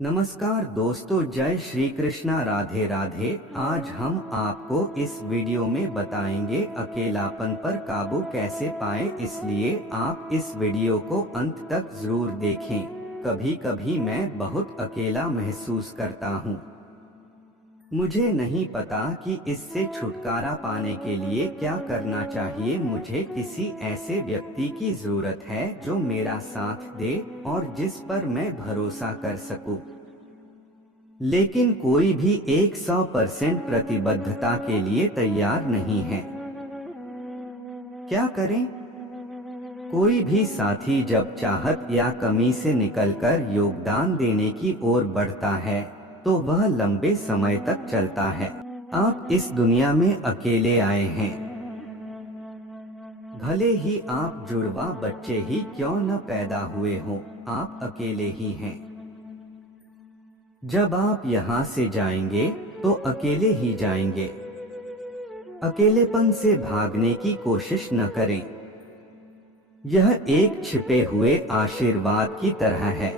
नमस्कार दोस्तों, जय श्री कृष्णा, राधे राधे। आज हम आपको इस वीडियो में बताएंगे अकेलापन पर काबू कैसे पाएं, इसलिए आप इस वीडियो को अंत तक जरूर देखें। कभी कभी मैं बहुत अकेला महसूस करता हूँ। मुझे नहीं पता कि इससे छुटकारा पाने के लिए क्या करना चाहिए। मुझे किसी ऐसे व्यक्ति की जरूरत है जो मेरा साथ दे और जिस पर मैं भरोसा कर सकूं। लेकिन कोई भी 100% प्रतिबद्धता के लिए तैयार नहीं है। क्या करें? कोई भी साथी जब चाहत या कमी से निकलकर योगदान देने की ओर बढ़ता है तो वह लंबे समय तक चलता है। आप इस दुनिया में अकेले आए हैं। भले ही आप जुड़वा बच्चे ही क्यों न पैदा हुए हों, आप अकेले ही हैं। जब आप यहाँ से जाएंगे तो अकेले ही जाएंगे। अकेलेपन से भागने की कोशिश न करें। यह एक छिपे हुए आशीर्वाद की तरह है।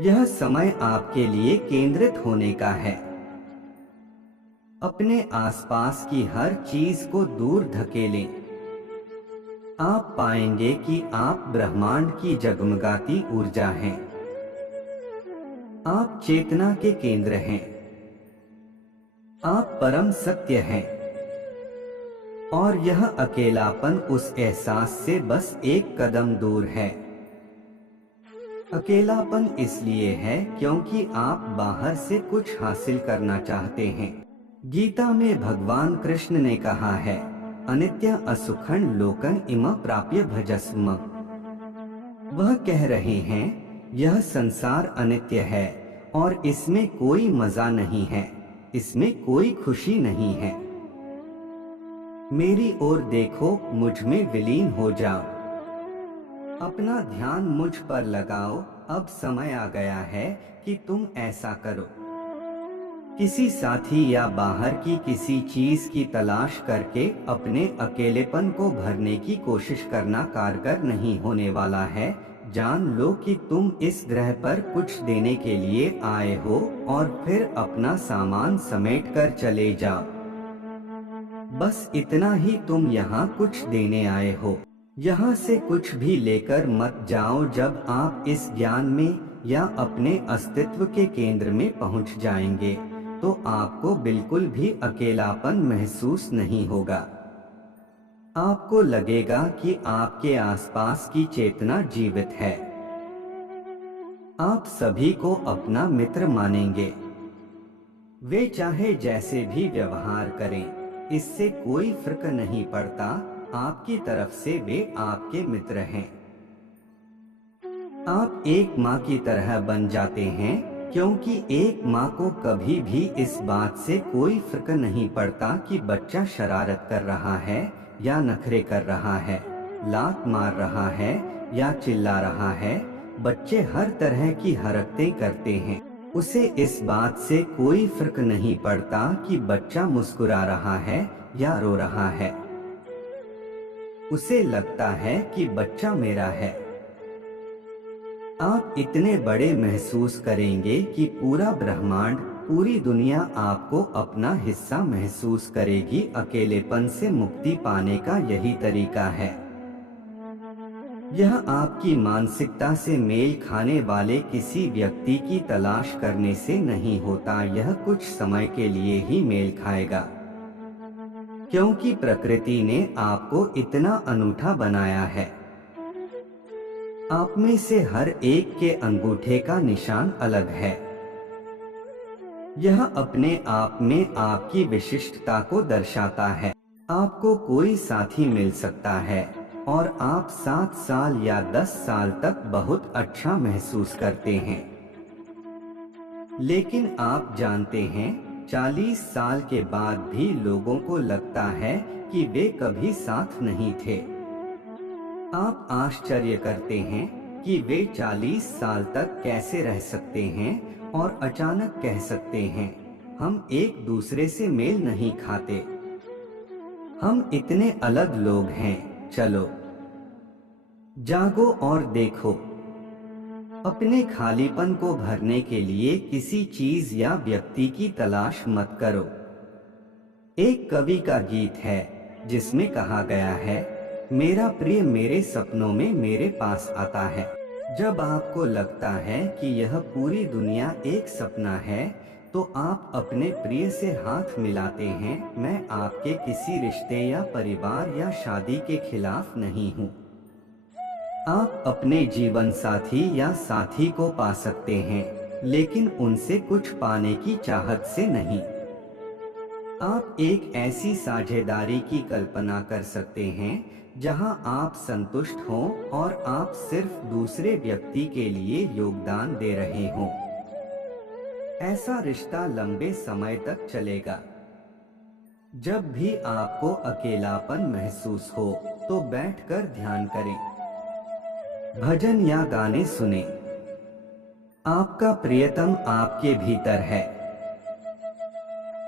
यह समय आपके लिए केंद्रित होने का है। अपने आसपास की हर चीज को दूर धकेलें। आप पाएंगे कि आप ब्रह्मांड की जगमगाती ऊर्जा हैं। आप चेतना के केंद्र हैं। आप परम सत्य हैं। और यह अकेलापन उस एहसास से बस एक कदम दूर है। अकेलापन इसलिए है क्योंकि आप बाहर से कुछ हासिल करना चाहते हैं। गीता में भगवान कृष्ण ने कहा है, अनित्य असुखं लोकं इम प्राप्य भजस्म। वह कह रहे हैं, यह संसार अनित्य है और इसमें कोई मजा नहीं है, इसमें कोई खुशी नहीं है। मेरी ओर देखो, मुझ में विलीन हो जाओ। अपना ध्यान मुझ पर लगाओ। अब समय आ गया है कि तुम ऐसा करो। किसी साथी या बाहर की किसी चीज की तलाश करके अपने अकेलेपन को भरने की कोशिश करना कारगर नहीं होने वाला है। जान लो कि तुम इस ग्रह पर कुछ देने के लिए आए हो और फिर अपना सामान समेट कर चले जाओ। बस इतना ही, तुम यहाँ कुछ देने आए हो। यहाँ से कुछ भी लेकर मत जाओ। जब आप इस ज्ञान में या अपने अस्तित्व के केंद्र में पहुँच जाएंगे तो आपको बिल्कुल भी अकेलापन महसूस नहीं होगा। आपको लगेगा कि आपके आसपास की चेतना जीवित है। आप सभी को अपना मित्र मानेंगे। वे चाहे जैसे भी व्यवहार करें, इससे कोई फर्क नहीं पड़ता। आपकी तरफ से वे आपके मित्र हैं। आप एक माँ की तरह बन जाते हैं, क्योंकि एक माँ को कभी भी इस बात से कोई फर्क नहीं पड़ता कि बच्चा शरारत कर रहा है या नखरे कर रहा है, लात मार रहा है या चिल्ला रहा है। बच्चे हर तरह की हरकतें करते हैं। उसे इस बात से कोई फर्क नहीं पड़ता कि बच्चा मुस्कुरा रहा है या रो रहा है। उसे लगता है कि बच्चा मेरा है। आप इतने बड़े महसूस करेंगे कि पूरा ब्रह्मांड, पूरी दुनिया आपको अपना हिस्सा महसूस करेगी। अकेलेपन से मुक्ति पाने का यही तरीका है। यह आपकी मानसिकता से मेल खाने वाले किसी व्यक्ति की तलाश करने से नहीं होता। यह कुछ समय के लिए ही मेल खाएगा, क्योंकि प्रकृति ने आपको इतना अनूठा बनाया है। आप में से हर एक के अंगूठे का निशान अलग है। यह अपने आप में आपकी विशिष्टता को दर्शाता है। आपको कोई साथी मिल सकता है और आप 7 साल या 10 साल तक बहुत अच्छा महसूस करते हैं। लेकिन आप जानते हैं, 40 साल के बाद भी लोगों को लगता है कि वे कभी साथ नहीं थे। आप आश्चर्य करते हैं कि वे 40 साल तक कैसे रह सकते हैं और अचानक कह सकते हैं, हम एक दूसरे से मेल नहीं खाते। हम इतने अलग लोग हैं। चलो जागो और देखो। अपने खालीपन को भरने के लिए किसी चीज या व्यक्ति की तलाश मत करो। एक कवि का गीत है जिसमें कहा गया है, मेरा प्रिय मेरे सपनों में मेरे पास आता है। जब आपको लगता है कि यह पूरी दुनिया एक सपना है, तो आप अपने प्रिय से हाथ मिलाते हैं। मैं आपके किसी रिश्ते या परिवार या शादी के खिलाफ नहीं हूँ। आप अपने जीवन साथी या साथी को पा सकते हैं, लेकिन उनसे कुछ पाने की चाहत से नहीं। आप एक ऐसी साझेदारी की कल्पना कर सकते हैं जहां आप संतुष्ट हों और आप सिर्फ दूसरे व्यक्ति के लिए योगदान दे रहे हों। ऐसा रिश्ता लंबे समय तक चलेगा। जब भी आपको अकेलापन महसूस हो, तो बैठकर ध्यान करें, भजन या गाने सुने। आपका प्रियतम आपके भीतर है।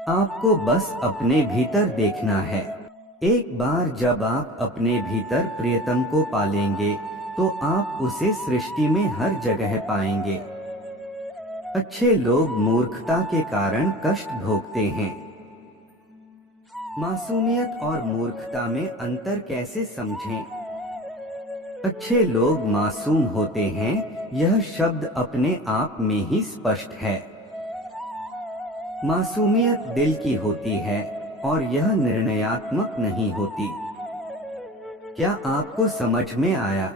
आपको बस अपने भीतर देखना है। एक बार जब आप अपने भीतर प्रियतम को पालेंगे, तो आप उसे सृष्टि में हर जगह पाएंगे। अच्छे लोग मूर्खता के कारण कष्ट भोगते हैं। मासूमियत और मूर्खता में अंतर कैसे समझें? अच्छे लोग मासूम होते हैं, यह शब्द अपने आप में ही स्पष्ट है। मासूमियत दिल की होती है और यह निर्णयात्मक नहीं होती। क्या आपको समझ में आया?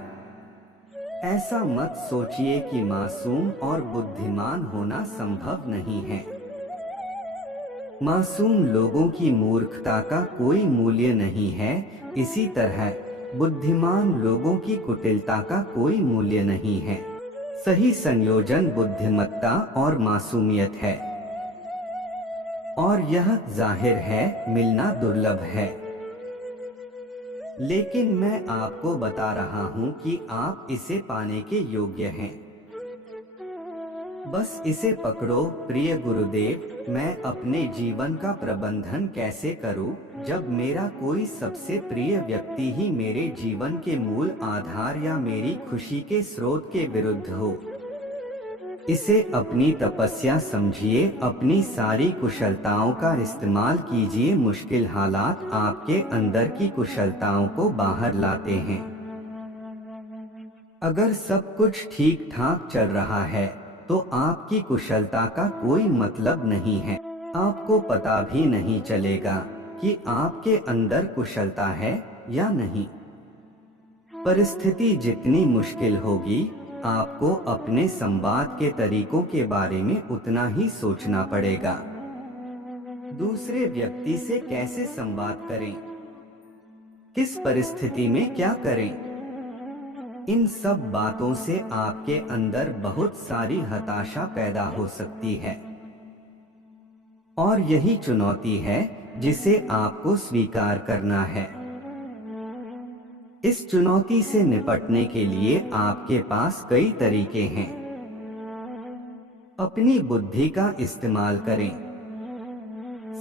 ऐसा मत सोचिए कि मासूम और बुद्धिमान होना संभव नहीं है। मासूम लोगों की मूर्खता का कोई मूल्य नहीं है, इसी तरह बुद्धिमान लोगों की कुटिलता का कोई मूल्य नहीं है। सही संयोजन बुद्धिमत्ता और मासूमियत है, और यह जाहिर है मिलना दुर्लभ है। लेकिन मैं आपको बता रहा हूं कि आप इसे पाने के योग्य हैं। बस इसे पकड़ो। प्रिय गुरुदेव, मैं अपने जीवन का प्रबंधन कैसे करूं, जब मेरा कोई सबसे प्रिय व्यक्ति ही मेरे जीवन के मूल आधार या मेरी खुशी के स्रोत के विरुद्ध हो? इसे अपनी तपस्या समझिए, अपनी सारी कुशलताओं का इस्तेमाल कीजिए। मुश्किल हालात आपके अंदर की कुशलताओं को बाहर लाते हैं। अगर सब कुछ ठीक ठाक चल रहा है, तो आपकी कुशलता का कोई मतलब नहीं है। आपको पता भी नहीं चलेगा कि आपके अंदर कुशलता है या नहीं। परिस्थिति जितनी मुश्किल होगी, आपको अपने संवाद के तरीकों के बारे में उतना ही सोचना पड़ेगा। दूसरे व्यक्ति से कैसे संवाद करें, किस परिस्थिति में क्या करें, इन सब बातों से आपके अंदर बहुत सारी हताशा पैदा हो सकती है। और यही चुनौती है जिसे आपको स्वीकार करना है। इस चुनौती से निपटने के लिए आपके पास कई तरीके हैं। अपनी बुद्धि का इस्तेमाल करें।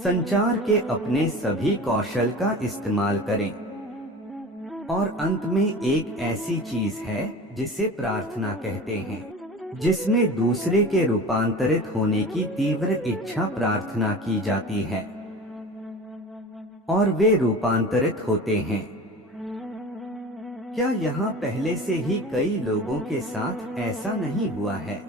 संचार के अपने सभी कौशल का इस्तेमाल करें। और अंत में एक ऐसी चीज है जिसे प्रार्थना कहते हैं, जिसमें दूसरे के रूपांतरित होने की तीव्र इच्छा प्रार्थना की जाती है, और वे रूपांतरित होते हैं। क्या यहाँ पहले से ही कई लोगों के साथ ऐसा नहीं हुआ है?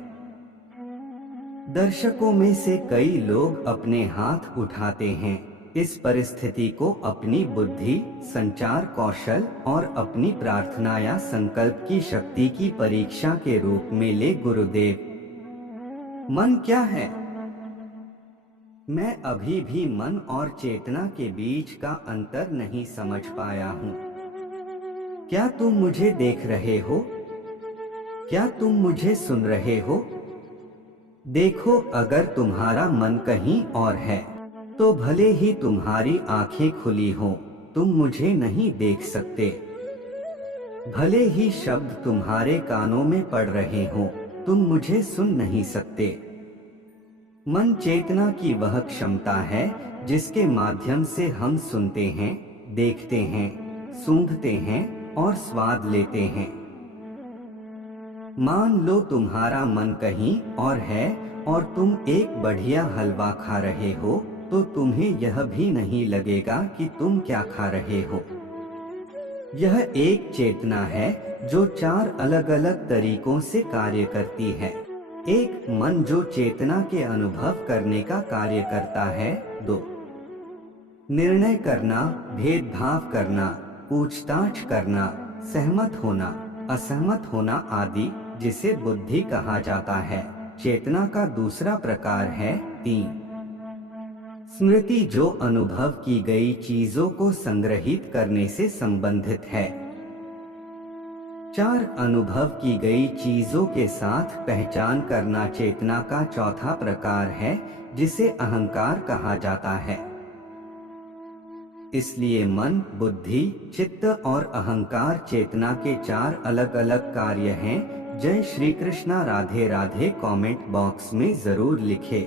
दर्शकों में से कई लोग अपने हाथ उठाते हैं। इस परिस्थिति को अपनी बुद्धि, संचार कौशल और अपनी प्रार्थना या संकल्प की शक्ति की परीक्षा के रूप में ले। गुरुदेव, मन क्या है? मैं अभी भी मन और चेतना के बीच का अंतर नहीं समझ पाया हूँ। क्या तुम मुझे देख रहे हो? क्या तुम मुझे सुन रहे हो? देखो, अगर तुम्हारा मन कहीं और है, तो भले ही तुम्हारी आंखें खुली हों, तुम मुझे नहीं देख सकते। भले ही शब्द तुम्हारे कानों में पड़ रहे हों, तुम मुझे सुन नहीं सकते। मन चेतना की वह क्षमता है जिसके माध्यम से हम सुनते हैं, देखते हैं, सूंघते हैं और स्वाद लेते हैं। मान लो तुम्हारा मन कहीं और है और तुम एक बढ़िया हलवा खा रहे हो, तो तुम्हें यह भी नहीं लगेगा कि तुम क्या खा रहे हो। यह एक चेतना है जो 4 अलग अलग तरीकों से कार्य करती है। एक, मन जो चेतना के अनुभव करने का कार्य करता है। 2, निर्णय करना, भेदभाव करना, पूछताछ करना, सहमत होना, असहमत होना आदि, जिसे बुद्धि कहा जाता है, चेतना का दूसरा प्रकार है। 3, स्मृति जो अनुभव की गई चीजों को संग्रहित करने से संबंधित है। 4, अनुभव की गई चीजों के साथ पहचान करना चेतना का चौथा प्रकार है, जिसे अहंकार कहा जाता है। इसलिए मन, बुद्धि, चित्त और अहंकार चेतना के 4 अलग अलग कार्य हैं। जय श्री कृष्णा। राधे राधे। कमेंट बॉक्स में जरूर लिखें।